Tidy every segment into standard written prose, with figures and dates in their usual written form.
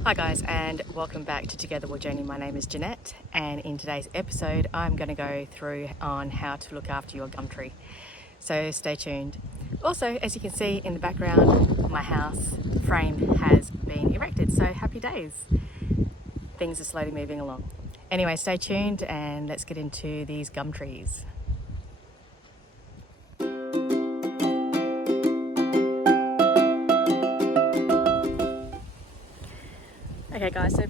Hi guys, and welcome back to Together We'll Journey. My name is Jeanette, and in today's episode I'm going to go through on how to look after your gum tree, so stay tuned. Also, as you can see in the background, my house frame has been erected, so happy days. Things are slowly moving along. Anyway, stay tuned and let's get into these gum trees. Okay guys, so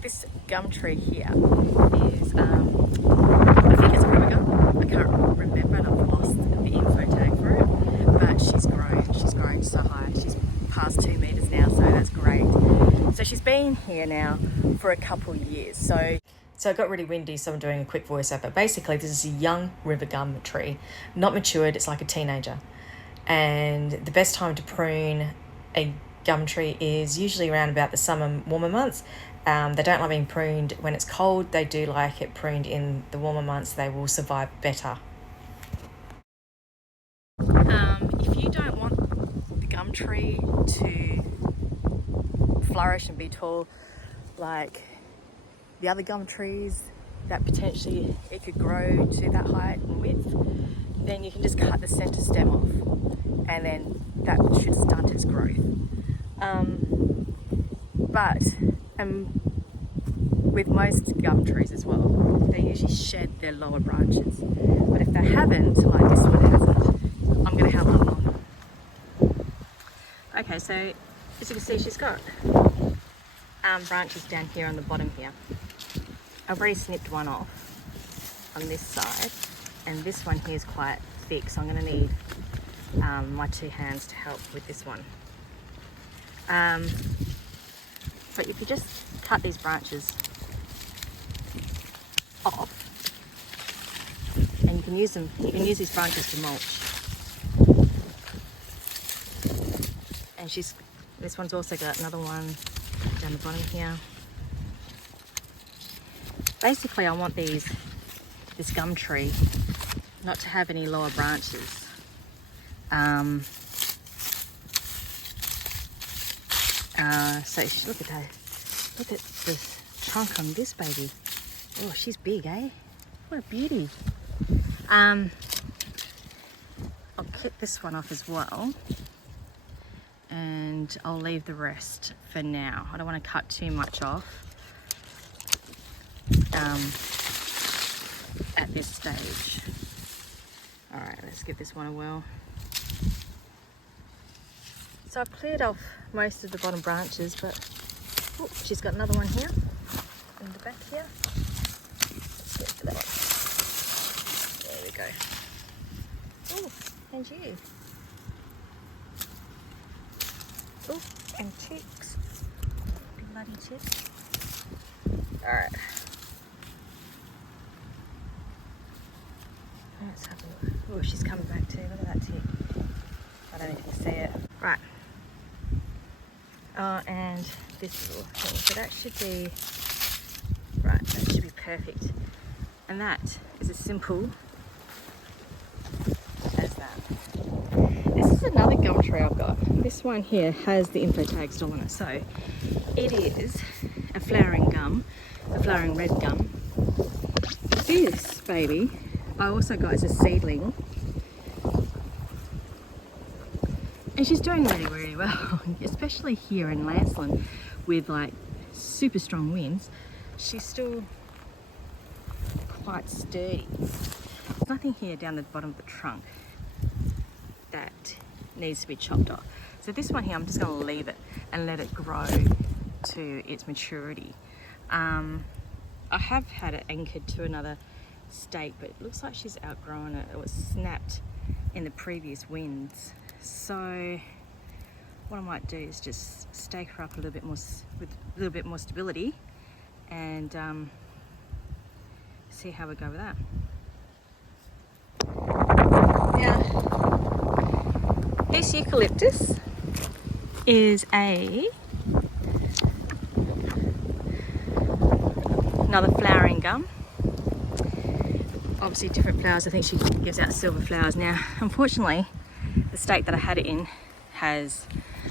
this gum tree here is, I think it's a river gum. I can't remember and I've lost the info tag for it, but she's grown so high. She's past 2 meters now, so that's great. So she's been here now for a couple of years. So it got really windy, so I'm doing a quick voice over. Basically, this is a young river gum tree, not matured, it's like a teenager. And the best time to prune a gum tree is usually around about the summer warmer months. They don't like being pruned when it's cold. They do like it pruned in the warmer months. They will survive better. If you don't want the gum tree to flourish and be tall like the other gum trees that potentially it could grow to that height and width, then you can just cut the center stem off, and then that should stunt its growth. But with most gum trees as well, they usually shed their lower branches. But if they haven't, like this one hasn't, I'm going to help them along. Okay, so as you can see, she's got branches down here on the bottom here. I've already snipped one off on this side, and this one here is quite thick, so I'm going to need my 2 hands to help with this one. But if you just cut these branches off, and you can use these branches to mulch. And this one's also got another one down the bottom here. Basically, I want this gum tree not to have any lower branches. So look at that. Look at the trunk on this baby. Oh, she's big, eh? What a beauty. I'll clip this one off as well, and I'll leave the rest for now. I don't want to cut too much off at this stage. All right, let's give this one a whirl. So I've cleared off most of the bottom branches, but she's got another one here in the back here. Let's get to that one. There we go. Oh, and you. Oh, and chicks. Bloody chicks. All right. Let's have a look. Oh, she's coming back too. Look at that tick. I don't know if you can see it. Right. And this little thing. So that should be right. That should be perfect. And that is as simple as that. This is another gum tree I've got. This one here has the info tag still on it. So it is a flowering gum, a flowering red gum. This baby I also got as a seedling. And she's doing really, really well, especially here in Lancelin with like super strong winds. She's still quite sturdy. There's nothing here down the bottom of the trunk that needs to be chopped off. So this one here, I'm just going to leave it and let it grow to its maturity. I have had it anchored to another stake, but it looks like she's outgrown it. It was snapped in the previous winds. So what I might do is just stake her up a little bit more with a little bit more stability, and see how we go with that. Now, this eucalyptus is another flowering gum. Obviously different flowers. I think she gives out silver flowers. Now, unfortunately, the stake that I had it in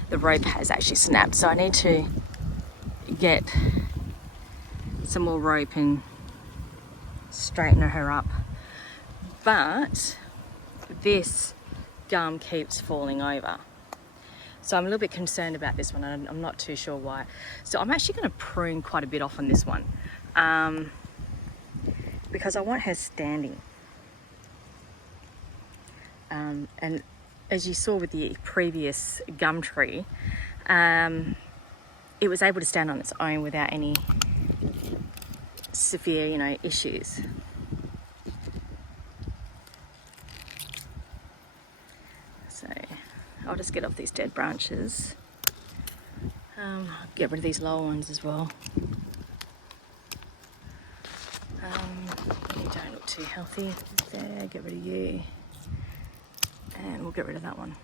the rope has actually snapped, so I need to get some more rope and straighten her up. But this gum keeps falling over. So I'm a little bit concerned about this one, and I'm not too sure why. So I'm actually going to prune quite a bit off on this one, because I want her standing. And as you saw with the previous gum tree, it was able to stand on its own without any severe, issues. So I'll just get off these dead branches. Get rid of these lower ones as well. You don't look too healthy. There, get rid of you. And we'll get rid of that one.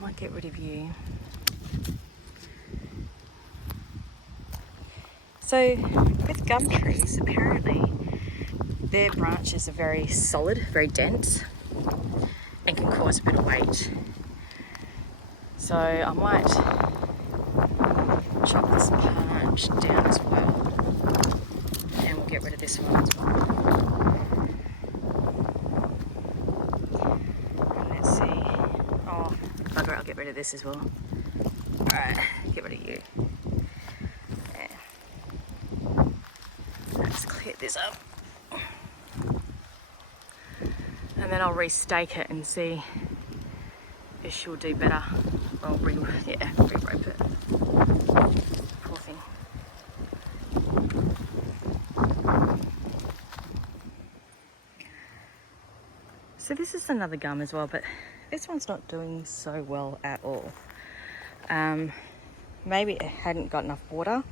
Might get rid of you. So with gum trees, apparently their branches are very solid, very dense, and can cause a bit of weight. So I might chop this branch down as well, and we'll get rid of this one as well. And let's see. Oh, bugger, I'll get rid of this as well. Alright, get rid of you. Let's clear this up. And then I'll restake it and see if she'll do better. I'll re-rope it. Poor thing. So this is another gum as well, but this one's not doing so well at all. Maybe it hadn't got enough water.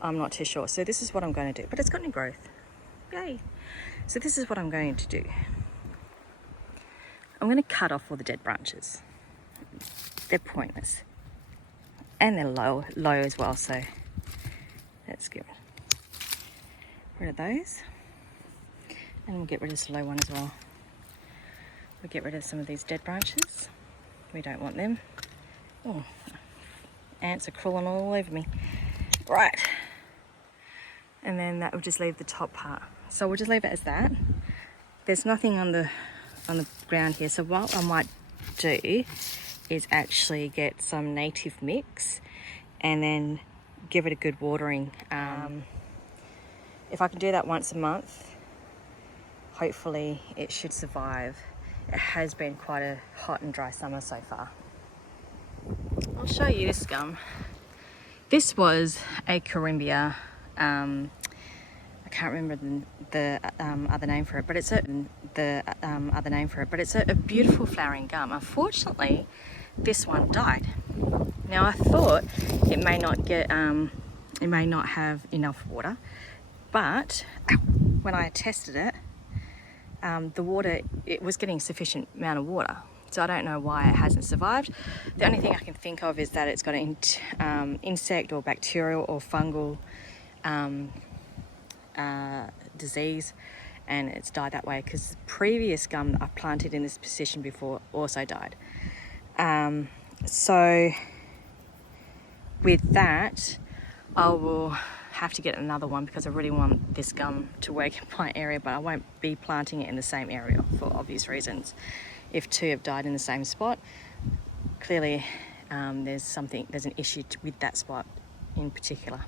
I'm not too sure. So this is what I'm going to do. But it's got new growth. Yay. So this is what I'm going to do. I'm going to cut off all the dead branches. They're pointless. And they're low as well. So let's get rid of those. And we'll get rid of this low one as well. We'll get rid of some of these dead branches. We don't want them. Oh, ants are crawling all over me. Right. And then that will just leave the top part. So we'll just leave it as that. There's nothing on the ground here. So what I might do is actually get some native mix and then give it a good watering. If I can do that once a month, hopefully it should survive. It has been quite a hot and dry summer so far. I'll show you this gum. This was a Carimbia. I can't remember the other name for it, but it's a beautiful flowering gum. Unfortunately, this one died. Now I thought it may not have enough water, but when I tested it, the water, it was getting sufficient amount of water. So I don't know why it hasn't survived. The only thing I can think of is that it's got an insect or bacterial or fungal disease, and it's died that way, because the previous gum that I planted in this position before also died. So with that, I will have to get another one, because I really want this gum to work in my area, but I won't be planting it in the same area for obvious reasons. If two have died in the same spot, clearly there's an issue with that spot in particular.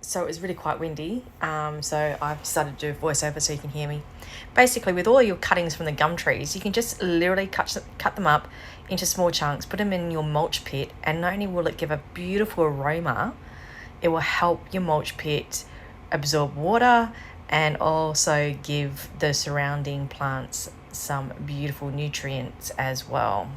So it was really quite windy, so I've started to do a voiceover so you can hear me. Basically, with all your cuttings from the gum trees, you can just literally cut them up into small chunks, put them in your mulch pit, and not only will it give a beautiful aroma, it will help your mulch pit absorb water and also give the surrounding plants some beautiful nutrients as well.